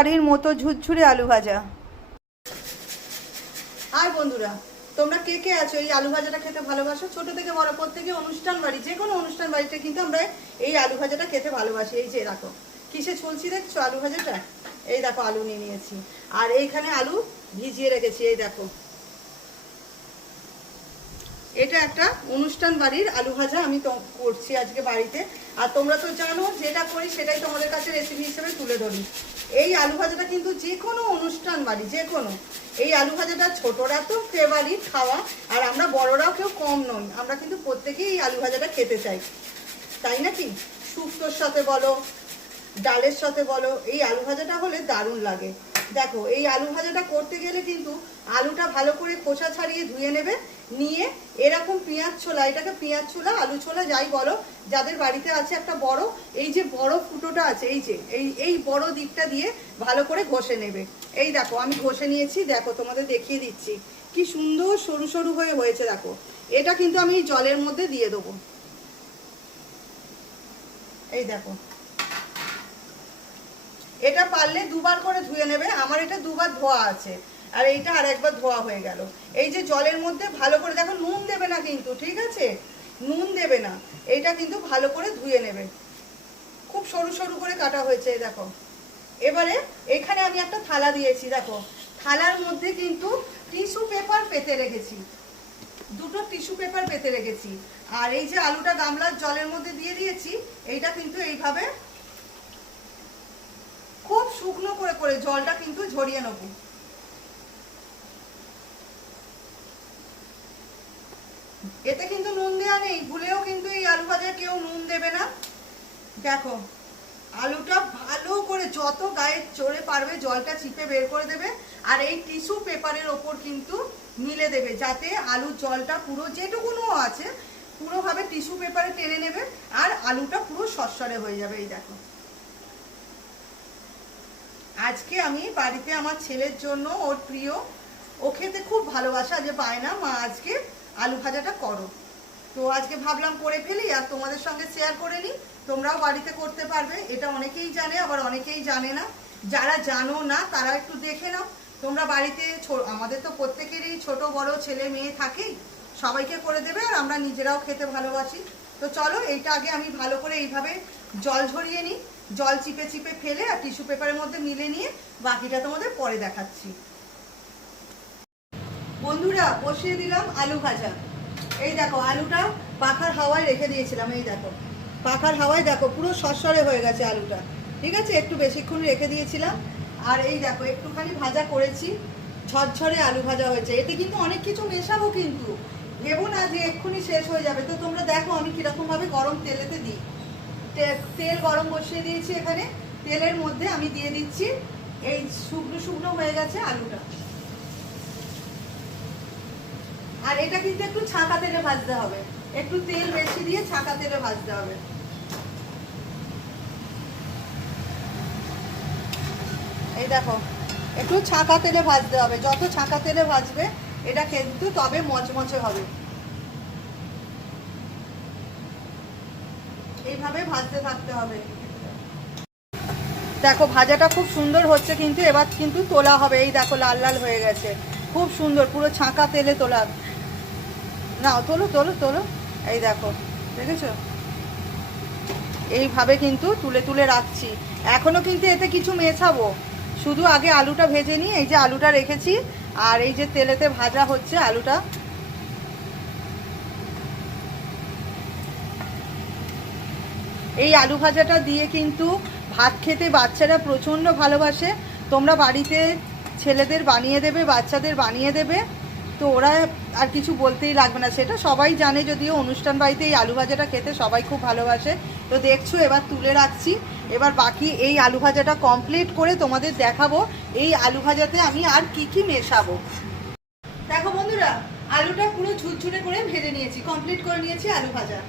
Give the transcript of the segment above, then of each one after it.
বাড়ির মতো ঝুরঝুরে আলু ভাজা। আর বন্ধুরা, তোমরা কে কে আছো এই আলু ভাজাটা খেতে ভালোবাসো? ছোট থেকে বড় প্রত্যেকে অনুষ্ঠান বাড়ি, যে কোনো অনুষ্ঠান বাড়িতে কিন্তু আমরা এই আলু ভাজাটা খেতে ভালোবাসি। এই যে দেখো কিসে চলছি দেখছো আলু ভাজাটা, এই দেখো আলু নিয়ে নিয়েছি আর এইখানে আলু ভিজিয়ে রেখেছি। এই দেখো এটা একটা অনুষ্ঠান বাড়ির আলু ভাজা আমি তো করছি আজকে বাড়িতে। আর তোমরা তো জানো যেটা করি সেটাই তোমাদের কাছে রেসিপি হিসেবে তুলে ধরি। এই আলু ভাজাটা কিন্তু যে কোনো অনুষ্ঠান বাড়ি, যে কোনো এই আলু ভাজাটা ছোটরা তো ফেভারিট খাওয়া, আর আমরা বড়রাও কেউ কম নই, আমরা কিন্তু প্রত্যেকেই এই আলু ভাজাটা খেতে চাই, তাই নাকি? শুক্তোর সাথে বলো, ডালের সাথে বলো, এই আলু ভাজাটা হলে দারুণ লাগে। দেখো এই আলু ভাজাটা করতে গেলে কিন্তু আলুটা ভালো করে খোসা ছাড়িয়ে ধুয়ে নেবে, নিয়ে এরকম পেঁয়াজ ছোলা, এটাকে পেঁয়াজ ছোলা আলু ছোলা যাই বলো, যাদের বাড়িতে আছে একটা বড়, এই যে বড় ফুটোটা আছে, এই যে এই বড় দিকটা দিয়ে ভালো করে ঘষে নেবে। এই দেখো আমি ঘষে নিয়েছি, দেখো তোমাদের দেখিয়ে দিচ্ছি কি সুন্দর সরু সরু হয়ে হয়েছে। দেখো এটা কিন্তু আমি জলের মধ্যে দিয়ে দেবো। এই দেখো এটা পারলে দুবার করে ধুয়ে নেবে, আমার এটা দুবার ধোয়া আছে আর এইটা আর একবার ধোয়া হয়ে গেল। এই যে জলের মধ্যে ভালো করে, দেখো নুন দেবে না কিন্তু, ঠিক আছে? নুন দেবে না, এইটা কিন্তু ভালো করে ধুয়ে নেবে। খুব সরু সরু করে কাটা হয়েছে দেখো। এবারে এখানে আমি একটা থালা দিয়েছি, দেখো থালার মধ্যে কিন্তু টিস্যু পেপার পেতে রেখেছি, দুটো টিস্যু পেপার পেতে রেখেছি। আর এই যে আলুটা গামলার জলের মধ্যে দিয়ে দিয়েছি, এইটা কিন্তু এইভাবে খুব শুকনো করে করে জলটা কিন্তু ঝরিয়ে নেব। এতে কিন্তু নুন দেওয়া নেই, ভুলেও কিন্তু এই আলু ভাজায় কেউ নুন দেবে না। দেখো আলুটা ভালো করে যত গায়ে চড়ে পারবে জলটা চিপে বের করে দেবে, আর এই টিস্যু পেপারের ওপর কিন্তু মিলে দেবে, যাতে আলুর জলটা পুরো যেটুকুনো আছে পুরোভাবে টিস্যু পেপারে টেনে নেবে আর আলুটা পুরো সরসরে হয়ে যাবে। এই দেখো আজকে আমি বাড়িতে আমার ছেলের জন্য, ওর প্রিয়, ও খেতে খুব ভালোবাসা, যে পায় না মা আজকে আলু ভাজাটা করো, তো আজকে ভাবলাম করে ফেলি আর তোমাদের সঙ্গে শেয়ার করে নিই, তোমরাও বাড়িতে করতে পারবে। এটা অনেকেই জানে আবার অনেকেই জানে না, যারা জানো না তারা একটু দেখে নাও। তোমরা বাড়িতে আমাদের তো প্রত্যেকেরই ছোট বড় ছেলে মেয়ে থাকেই, সবাইকে করে দেবে আর আমরা নিজেরাও খেতে ভালোবাসি। তো চলো এইটা আগে আমি ভালো করে এইভাবে জল ঝরিয়ে নিই, জল চিপে চিপে ফেলে আর টিস্যু পেপারের মধ্যে মিলে নিয়ে বাকিটা তোমাদের পরে দেখাচ্ছি। বন্ধুরা বসিয়ে দিলাম আলু ভাজা। এই দেখো আলুটা পাখার হাওয়ায় রেখে দিয়েছিলাম, এই দেখো পাখার হাওয়ায় দেখো পুরো সরসরে হয়ে গেছে আলুটা, ঠিক আছে? একটু বেশিক্ষণ রেখে দিয়েছিলাম। আর এই দেখো একটুখানি ভাজা করেছি, ঝরঝরে আলু ভাজা হয়েছে। এতে কিন্তু অনেক কিছু মেশাবো, কিন্তু ভেবো না যে এক্ষুনি শেষ হয়ে যাবে। তো তোমরা দেখো আমি কিরকমভাবে গরম তেলেতে দিই, তেল গরম বসিয়ে দিয়েছি, এখানে তেলের মধ্যে আমি দিয়ে দিচ্ছি এই শুকনো শুকনো হয়ে গেছে আলুটা। আর এটা কিন্তু একটু ছাঁকা তেলে ভাজতে হবে, একটু তেল বেশি দিয়ে ছাঁকা তেলে ভাজতে হবে। এই দেখো একটু ছাঁকা তেলে ভাজতে হবে, যত ছাঁকা তেলে ভাজবে এটা কিন্তু তবে মচমচে হবে। এইভাবে ভাজতে থাকতে হবে। দেখো ভাজাটা খুব সুন্দর হচ্ছে, কিন্তু এবার কিন্তু তোলা হবে। এই দেখো লাল লাল হয়ে গেছে, খুব সুন্দর পুরো ছাঁকা তেলে তোলা। নাও তোলো তোলো তোলো, এই দেখো দেখেছো? এইভাবে কিন্তু তুলে তুলে রাখছি, এখনো কিন্তু এতে কিছু মেশাবো, শুধু আগে আলুটা ভেজে নিই। এই যে আলুটা রেখেছি আর এই যে তেলেতে ভাজা হচ্ছে আলুটা, এই আলু ভাজাটা দিয়ে কিন্তু ভাত খেতে বাচ্চারা প্রচণ্ড ভালোবাসে। তোমরা বাড়িতে ছেলেদের বানিয়ে দেবে, বাচ্চাদের বানিয়ে দেবে, তো ওরা আর কিছু বলতেই লাগবে না, সেটা সবাই জানে। যদিও অনুষ্ঠান বাড়িতে এই আলু ভাজাটা খেতে সবাই খুব ভালোবাসে। তো দেখছো এবার তুলে রাখছি, এবার বাকি এই আলু ভাজাটা কমপ্লিট করে তোমাদের দেখাবো এই আলু ভাজাতে আমি আর কি কি মেশাবো। দেখো বন্ধুরা আলুটা পুরো ঝুরঝুরে করে ভেজে নিয়েছি, কমপ্লিট করে নিয়েছি আলু ভাজা।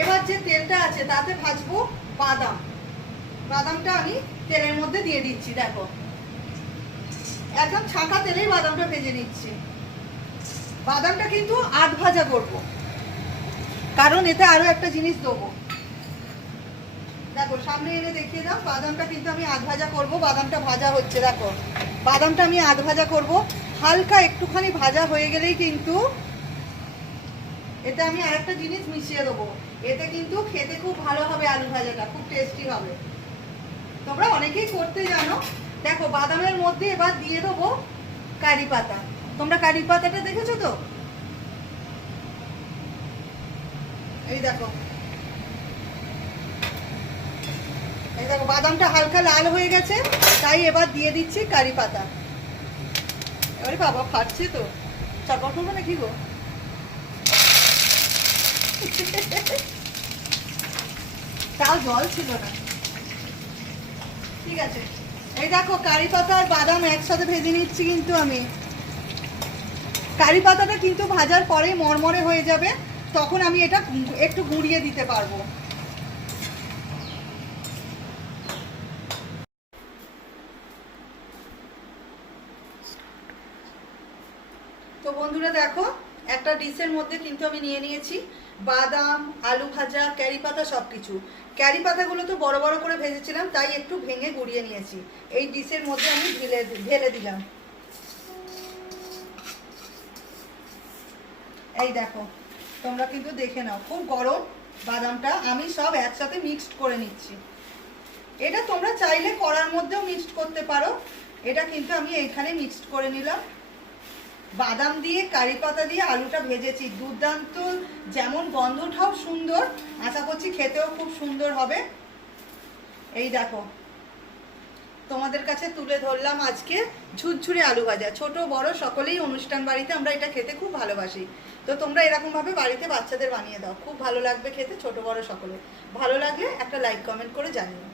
এবার যে তেলটা আছে তাতে ভাজবো বাদাম, বাদামটা আমি তেলের মধ্যে দিয়ে দিচ্ছি। দেখো একদম ছাঁকা তেলেই বাদামটা ভেজে নিচ্ছি। বাদামটা কিন্তু আধ ভাজা করবো, কারণ এতে আরো একটা জিনিস দেবো, দেখো সামনে এনে দেখিয়ে দাও। বাদামটা কিন্তু আমি আধ ভাজা করবো। বাদামটা ভাজা হচ্ছে, দেখো বাদামটা আমি আধ ভাজা করব। হালকা একটুখানি ভাজা হয়ে গেলেই কিন্তু এতে আমি আরেকটা জিনিস মিশিয়ে দেবো। এতে কিন্তু খেতে খুব ভালো হবে, আলু ভাজাটা খুব টেস্টি হবে। তোমরা অনেকেই করতে জানো। দেখো বাদামের মধ্যে এবার দিয়ে দেবো কারি পাতা। তোমরা কারি পাতাটা দেখেছো তো? এই দেখো, এই দেখো বাদামটা হালকা লাল হয়ে গেছে, তাই এবার দিয়ে দিচ্ছি কারি পাতা। এবারে বাবা ফাটছে তো, চটপট করবো না কি গো? তাও জল ছিল না। ঠিক আছে, এই দেখো কারি পাতা আর বাদাম একসাথে ভেজে নিচ্ছি কিন্তু আমি। কারি পাতাটা কিন্তু ভাজার পরেই মরমরে হয়ে যাবে, তখন আমি এটা একটু গুঁড়িয়ে দিতে পারবো। তো বন্ধুরা দেখো, একটা ডিশের মধ্যে কিন্তু আমি নিয়ে নিয়েছি বাদাম, আলু ভাজা, ক্যারি পাতা সবকিছু। ক্যারি পাতাগুলো তো বড় বড় করে ভেজেছিলাম, তাই একটু ভেঙে গুঁড়িয়ে নিয়েছি। এই ডিশের মধ্যে আমি ঢেলে দিলাম। এই দেখো, তোমরা কিন্তু দেখে নাও, খুব গরম বাদামটা আমি সব একসাথে মিক্সড করে নিচ্ছি। এটা তোমরা চাইলে কড়ার মধ্যেও মিক্সড করতে পারো। এটা কিন্তু আমি এইখানে মিক্সড করে নিলাম। বাদাম দিয়ে কারি পাতা দিয়ে আলুটা ভেজেছি, দুর্দান্ত। যেমন গন্ধটাও সুন্দর, আশা করছি খেতেও খুব সুন্দর হবে। এই দেখো, তোমাদের কাছে তুলে ধরলাম আজকে ঝুরঝুরে আলু ভাজা। ছোট বড় সকলেই অনুষ্ঠান বাড়িতে আমরা এটা খেতে খুব ভালোবাসি। তো তোমরা এরকম ভাবে বাড়িতে বাচ্চাদের বানিয়ে দাও, খুব ভালো লাগবে খেতে, ছোট বড় সকলে। ভালো লাগলে একটা লাইক কমেন্ট করে জানিও।